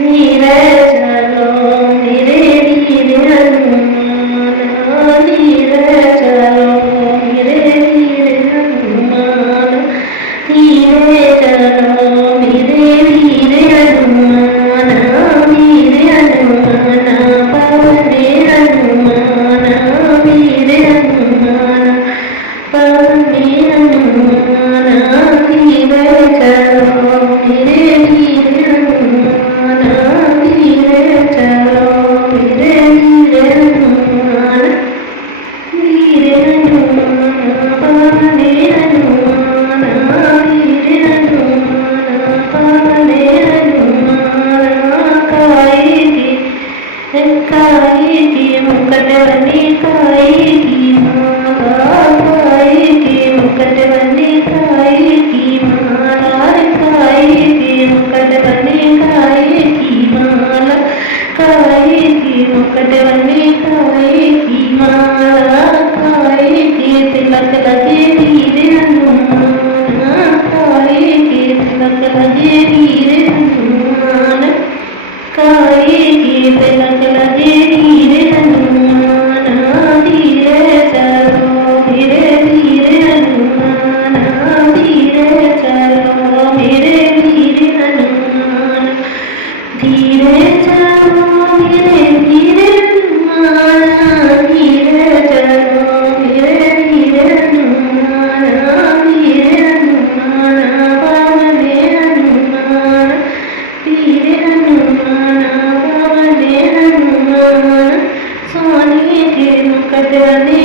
धीरे चलो धीरे धीरे हनुमान, धीरे चलो धीरे धीरे हनुमान, धीरे चलो धीरे धीरे हनुमान, धीरे हनुमान पवने हनुमान, धीरे हनुमान पवने हनुमान, धीरे चलो धीरे धीरे हनुमान, धीरे चलो धीरे धीरे हनुमान, धीरे हनुमान पवने हनुमान, धीरे हनुमान पवने हनुमान, काई की मुकटवनी काई की माला, काई की मुकटवनी काई की माला, काई की मुकटवनी काई की माला, काई की मुकटवनी काई की माला, काई की तिलक लगे वीर हनुमान, काई की तिलक लगे वीर हनुमान, काई की तिलक लगे वीर हनुमान, धीरे चलो धीरे धीरे हनुमान, धीरे चलो धीरे धीरे हनुमान, धीरे चलो धीरे धीरे हनुमान, धीरे चलो धीरे धीरे हनुमान, धीरे हनुमान पवने हनुमान, धीरे हनुमान पवने हनुमान, सोने के मुकट बने